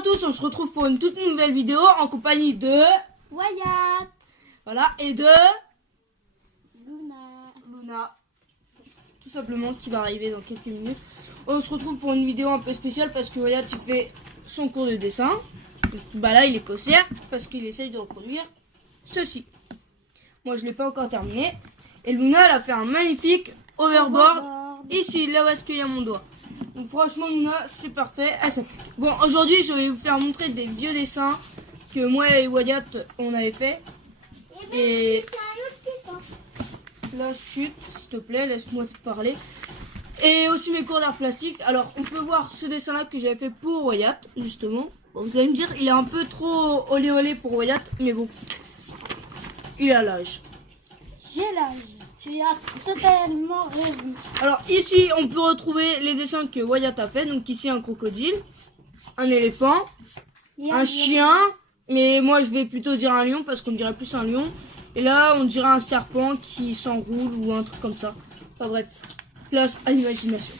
à tous, on se retrouve pour une toute nouvelle vidéo en compagnie de Wyatt. Voilà, et de Luna. Tout simplement, qui va arriver dans quelques minutes. On se retrouve pour une vidéo un peu spéciale parce que Wyatt il fait son cours de dessin. Donc, bah là il est caussière parce qu'il essaye de reproduire ceci. Moi je l'ai pas encore terminé. Et Luna elle a fait un magnifique overboard. Ici, là où est-ce qu'il y a mon doigt. Donc franchement Luna, c'est parfait, elle s'applique. Bon, aujourd'hui je vais vous faire montrer des vieux dessins que moi et Wyatt on avait fait. Et c'est un autre dessin. là chute, s'il te plaît, laisse-moi te parler. Et aussi mes cours d'art plastique. Alors on peut voir ce dessin là que j'avais fait pour Wyatt, justement. Bon, vous allez me dire, il est un peu trop olé olé pour Wyatt, mais bon, il a l'âge. J'ai l'âge. Tu as totalement raison. Alors ici on peut retrouver les dessins que Wyatt a fait. Donc ici un crocodile, un éléphant, un chien, mais moi je vais plutôt dire un lion parce qu'on dirait plus un lion. Et là on dirait un serpent qui s'enroule ou un truc comme ça. Enfin bref, place à l'imagination.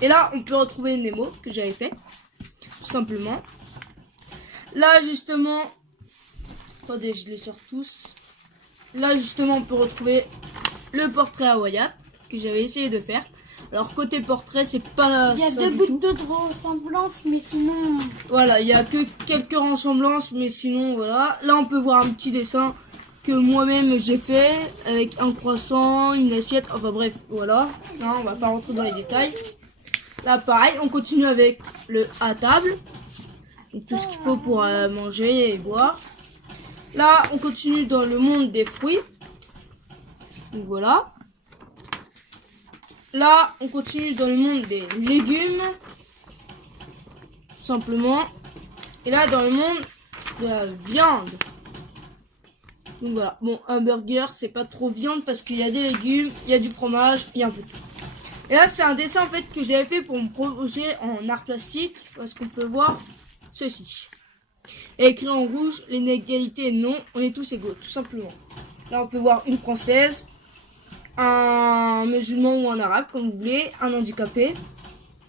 Et là on peut retrouver Nemo que j'avais fait, tout simplement. Là justement, attendez je les sors tous. Là justement on peut retrouver le portrait à Wyatt que j'avais essayé de faire. Alors côté portrait c'est pas Il y a ça deux du gouttes tout. de ressemblance, mais sinon. Voilà, il y a que quelques ressemblances, mais sinon voilà. Là on peut voir un petit dessin que moi-même j'ai fait avec un croissant, une assiette, enfin bref, voilà. Là, on va pas rentrer dans les détails. Là pareil, on continue avec le à table. Donc, tout ce qu'il faut pour manger et boire. Là, on continue dans le monde des fruits. Donc voilà. Là, on continue dans le monde des légumes. Tout simplement. Et là, dans le monde de la viande. Donc voilà. Bon, un burger, c'est pas trop viande parce qu'il y a des légumes, il y a du fromage, il y a un peu de tout. Et là, c'est un dessin en fait que j'avais fait pour mon projet en art plastique. Parce qu'on peut voir ceci. Et écrit en rouge, l'inégalité non, on est tous égaux, tout simplement. Là, on peut voir une française, un musulman ou un arabe, comme vous voulez, un handicapé,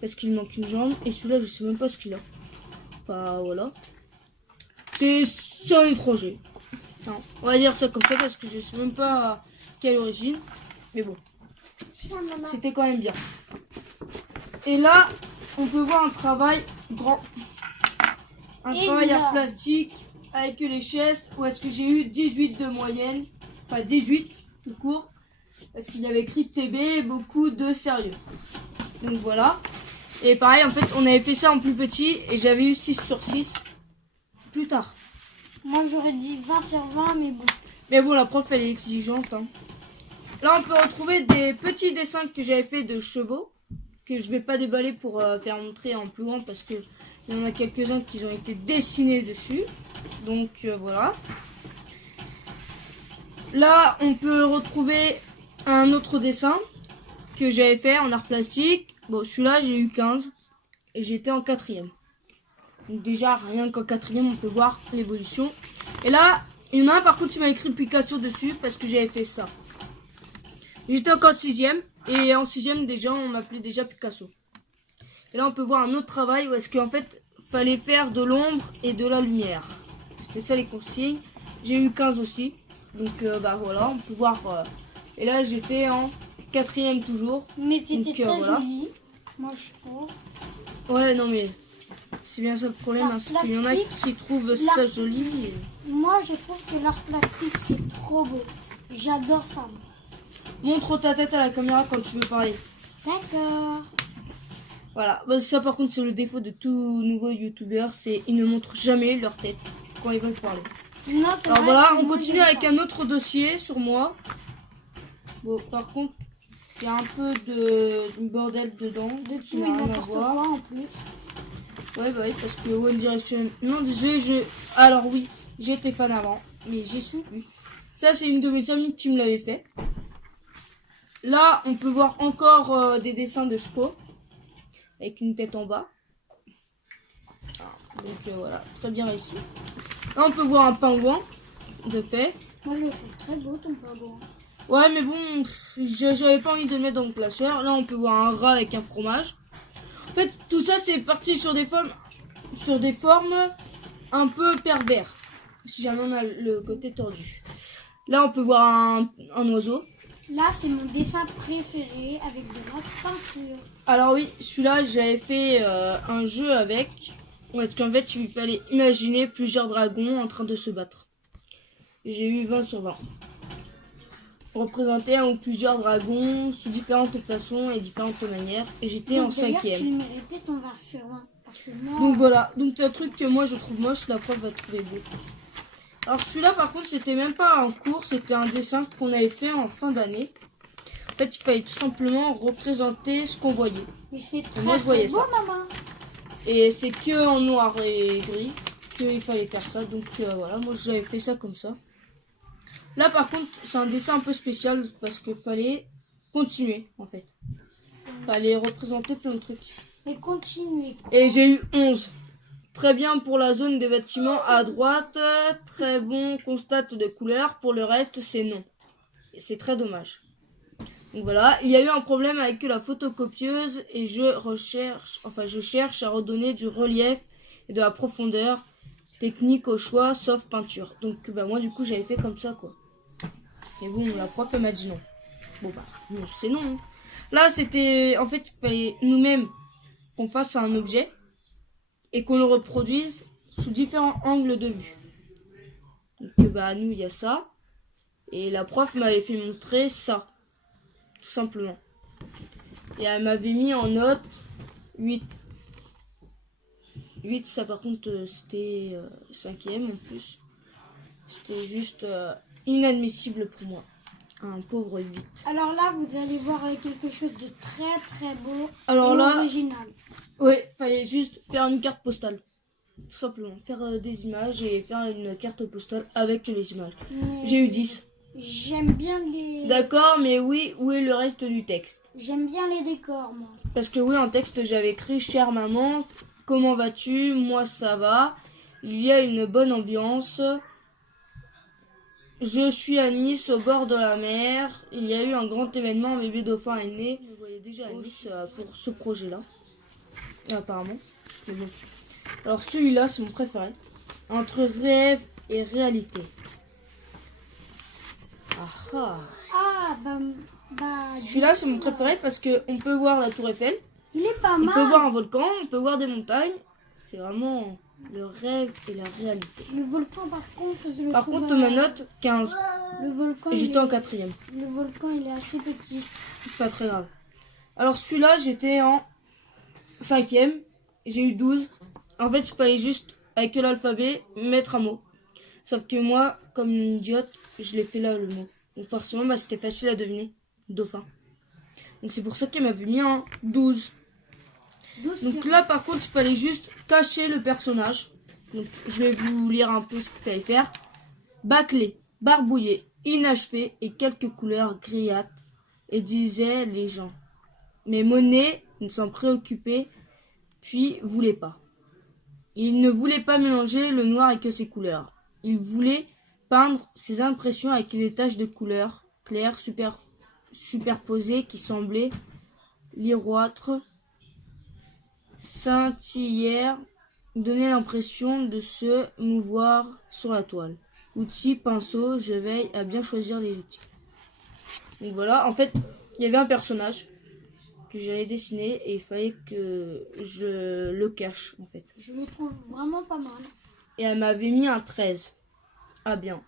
parce qu'il manque une jambe, et celui-là, je sais même pas ce qu'il a. Enfin, voilà. C'est un étranger. Non, on va dire ça comme ça, parce que je sais même pas quelle origine. Mais bon, c'était quand même bien. Et là, on peut voir un travail grand. Un travail art plastique avec les chaises où est-ce que j'ai eu 18 de moyenne, enfin 18 tout court, parce qu'il y avait écrit TB et beaucoup de sérieux. Donc voilà. Et pareil, en fait, on avait fait ça en plus petit et j'avais eu 6 sur 6 plus tard. Moi j'aurais dit 20 sur 20, mais bon. Mais bon, la prof elle est exigeante. Hein. Là, on peut retrouver des petits dessins que j'avais fait de chevaux, que je vais pas déballer pour faire montrer en plus grand parce que il y en a quelques-uns qui ont été dessinés dessus. Donc voilà. Là, on peut retrouver un autre dessin que j'avais fait en art plastique. Bon, celui-là, j'ai eu 15 et j'étais en 4e. Donc déjà, rien qu'en 4e, on peut voir l'évolution. Et là, il y en a un par contre qui m'a écrit Picasso dessus parce que j'avais fait ça. J'étais encore en 6e et en 6e déjà, on m'appelait déjà Picasso. Et là, on peut voir un autre travail où est-ce qu'en fait, fallait faire de l'ombre et de la lumière. C'était ça les consignes. J'ai eu 15 aussi. Donc, bah voilà, on peut voir. Et là, j'étais en 4e toujours. Mais c'était très voilà. joli. Moi je trouve. Ouais, non mais c'est bien ça le problème. Hein, c'est qu'il y en a qui trouvent ça joli. Et... Moi je trouve que l'art plastique c'est trop beau. J'adore ça. Montre ta tête à la caméra quand tu veux parler. D'accord. Voilà, bah, ça par contre c'est le défaut de tout nouveau youtubeur, c'est ils ne montrent jamais leur tête quand ils veulent parler. Non, alors vrai, voilà, on continue avec un autre dossier sur moi. Bon, par contre, il y a un peu de bordel dedans. De qui tout n'a et rien à n'importe voir. quoi en plus. Ouais, bah oui, parce que One Direction. Non, désolé, alors oui, j'étais fan avant, mais j'ai su. Oui. Ça, c'est une de mes amies qui me l'avait fait. Là, on peut voir encore des dessins de chevaux avec une tête en bas. Donc voilà, très bien réussi. Là, on peut voir un pingouin de fait. Moi je le trouve très beau ton pingouin. Ouais, mais bon, j'avais pas envie de le mettre dans le classeur. Là, on peut voir un rat avec un fromage. En fait, tout ça, c'est parti sur des formes sur des formes un peu pervers. Si jamais on a le côté tordu. Là, on peut voir un oiseau. Là, c'est mon dessin préféré avec de la peinture. Alors oui, celui-là, j'avais fait un jeu avec. Parce qu'en fait, il fallait imaginer plusieurs dragons en train de se battre. J'ai eu 20 sur 20. Représenter un ou plusieurs dragons sous différentes façons et différentes manières. Et j'étais en D'ailleurs, 5e. tu le méritais ton 20 sur 20. Parce que moi... Donc voilà, donc c'est un truc que moi je trouve moche, la prof va trouver beau. Alors celui-là par contre c'était même pas un cours, c'était un dessin qu'on avait fait en fin d'année. En fait il fallait tout simplement représenter ce qu'on voyait. Mais c'est très, moi, je voyais très beau, ça. maman. Et c'est que en noir et gris qu'il fallait faire ça, donc voilà, moi j'avais fait ça comme ça. Là par contre c'est un dessin un peu spécial parce qu'il fallait continuer en fait. Fallait représenter plein de trucs. Mais continuez. Et j'ai eu 11. Très bien pour la zone des bâtiments à droite. Très bon constate de couleur. Pour le reste, c'est non. Et c'est très dommage. Donc voilà, il y a eu un problème avec la photocopieuse et je cherche à redonner du relief et de la profondeur. Technique au choix, sauf peinture. Donc bah moi du coup j'avais fait comme ça quoi. Et bon, la prof elle m'a dit non. Bon bah non, c'est non. Hein. Là c'était, en fait il fallait nous-mêmes qu'on fasse un objet et qu'on le reproduise sous différents angles de vue. Donc bah nous il y a ça et la prof m'avait fait montrer ça tout simplement. Et elle m'avait mis en note 8. 8 ça par contre c'était 5e en plus. C'était juste inadmissible pour moi. Un pauvre 8. Alors là, vous allez voir quelque chose de très très beau. Alors et là, original. ouais, fallait juste faire une carte postale. Tout simplement, faire des images et faire une carte postale avec les images. Mais J'ai eu 10. j'aime bien les... D'accord, mais oui, où est le reste du texte? J'aime bien les décors, moi. Parce que oui, en texte, j'avais écrit « Chère maman, comment vas-tu? Moi, ça va. Il y a une bonne ambiance. Je suis à Nice, au bord de la mer. Il y a eu un grand événement, un bébé dauphin est né. Je me voyais déjà à Nice pour ce projet-là. Apparemment. Mais bon. Alors celui-là, c'est mon préféré. Entre rêve et réalité. Ah ah. Ah, Celui-là, c'est mon préféré parce qu'on peut voir la tour Eiffel. il est pas On peut mal. voir un volcan, on peut voir des montagnes. C'est vraiment le rêve et la réalité. Le volcan, par contre, je le Par trouve, contre, ma note, 15. le volcan, Et il j'étais en est... 4e. Le volcan, il est assez petit. Pas très grave. Alors celui-là, j'étais en 5e. J'ai eu 12. En fait, il fallait juste, avec l'alphabet, mettre un mot. Sauf que moi, comme une idiote, je l'ai fait là, le mot. Donc forcément, bah, c'était facile à deviner. Dauphin. Donc c'est pour ça qu'elle m'avait mis en 12. 12 Donc là, par contre, il fallait juste cacher le personnage. Donc je vais vous lire un peu ce qu'il fallait faire. Bâclé, barbouillé, inachevé et quelques couleurs grisâtres. Et disaient les gens. Mais Monet ne s'en préoccupait, puis voulait pas. Il ne voulait pas mélanger le noir avec ses couleurs. Il voulait peindre ses impressions avec des taches de couleurs claires superposées qui semblaient liroître, scintillèrent, donnaient l'impression de se mouvoir sur la toile. Outils, pinceau, je veille à bien choisir les outils. Donc voilà, en fait, il y avait un personnage que j'avais dessiné et il fallait que je le cache en fait. Je le trouve vraiment pas mal. Et elle m'avait mis un 13. Ah bien.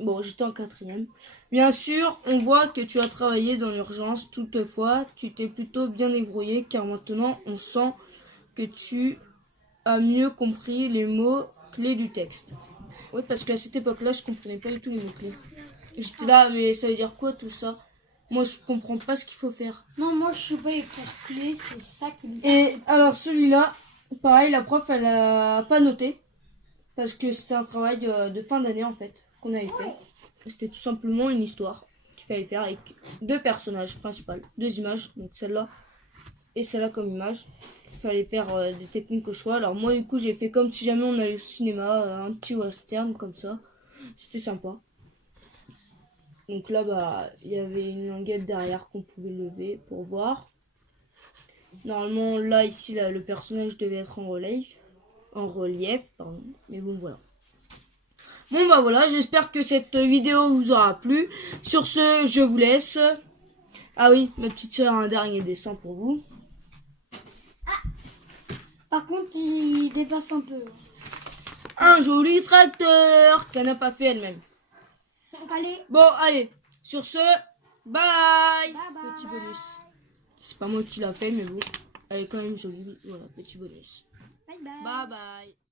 Bon, j'étais en 4e. Bien sûr, on voit que tu as travaillé dans l'urgence. Toutefois, tu t'es plutôt bien débrouillé car maintenant, on sent que tu as mieux compris les mots clés du texte. Oui, parce qu'à cette époque-là, je comprenais pas du tout les mots clés. J'étais là, mais ça veut dire quoi tout ça? Moi, je comprends pas ce qu'il faut faire. Non, moi, je sais pas écrire clé, c'est ça qui me... Et alors, celui-là, pareil, la prof, elle a pas noté. Parce que c'était un travail de fin d'année, en fait, qu'on avait fait. C'était tout simplement une histoire qu'il fallait faire avec 2 personnages principaux, 2 images, donc celle-là et celle-là comme image. Il fallait faire des techniques au choix. Alors moi, du coup, j'ai fait comme si jamais on allait au cinéma, un petit western comme ça. C'était sympa. Donc là, bah, il y avait une languette derrière qu'on pouvait lever pour voir. Normalement, là, ici, là, le personnage devait être en relief. en relief, pardon. Mais bon, voilà. Bon, bah voilà, j'espère que cette vidéo vous aura plu. Sur ce, je vous laisse. Ah oui, ma petite soeur a un dernier dessin pour vous. Par contre, il dépasse un peu. Un joli tracteur qu'elle n'a pas fait elle-même. Allez, Bon, allez, sur ce, bye, Bye bye. petit bonus. C'est pas moi qui l'a fait, mais bon, elle est quand même jolie. Voilà, petit bonus. bye bye. Bye bye.